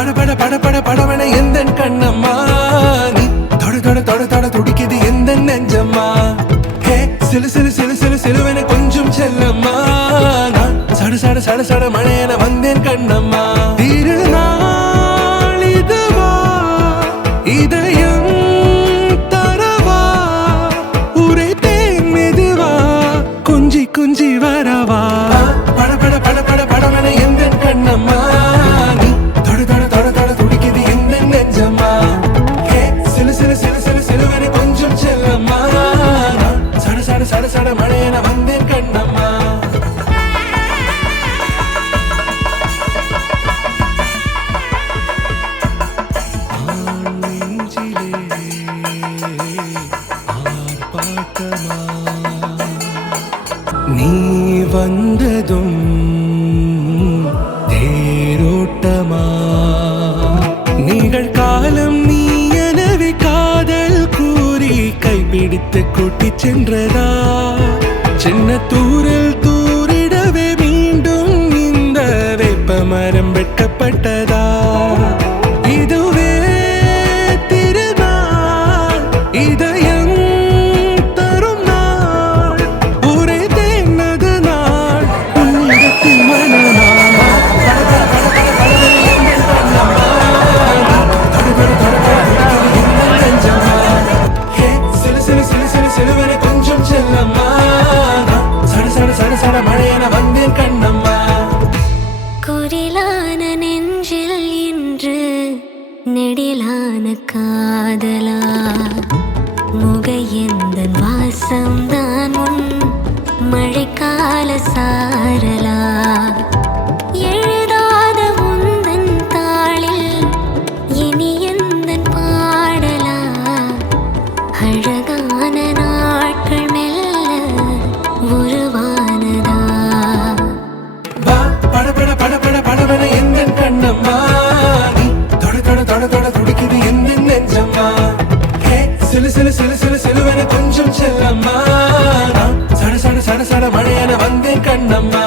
பட பட பட படவன எந்தன் கண்ணம்மா நீ தொட தொட தொட தொட துடிக்குது எந்த நெஞ்சம்மா ஹே சிலு சிலு சிலு சிலு சிலுவன கொஞ்சம் செல்லம்மா நான் சட சட சட சட மழையன வந்தேன் கண்ணம்மா திருநாள் இதுவா இதயம் தரவா உரைத்தேன் மெதுவா குஞ்சி குஞ்சி வரவா பட பட பட பட படவன எந்தன் கண்ணம்மா சட சட மழையன வந்தேன் கண்ணம்மா நெஞ்சிலே ஆர்ப்பாட்டமா நீ வந்ததும் தேரோட்டமா நிகழ்காலம் நீ எனவே காதல் கூறி கைப்பிடித்து கூட்டிச் சென்றதா சின்ன தூரில் தூரிடவே மீண்டும் இந்த வேப்பமரம் வெட்கப்பட்டதா இதுவே திருநாள் இதயம் தரும் நாள் உரைத்தேனது நாள் உன்னிடத்தில் மனநாள் சிலுவனை கொஞ்சம் செல்லம்மா சட சட சட சட மழையன வந்தேன் கண்ணம்மா குரிலான நெஞ்சில் இன்று நெடிலான காதலா முகையந்தன் வாசம்தான் உன் மழைக்கால சாரலா எழுதாத உந்தன் தாளில் இனி எந்தன் பாடலா அழகான நாட்கள் மெல்ல உருவானதா பட பட பட பட படவன எந்தன் கண்ணம்மா நீ தொட தொட தொட தொட துடிக்குது எந்த நெஞ்சம்மா ஹே சிலு சிலு சிலு சிலு சிலுவன கொஞ்சம் செல்லம்மா நான் சட சட சட சட மழையன வந்தேன் கண்ணம்மா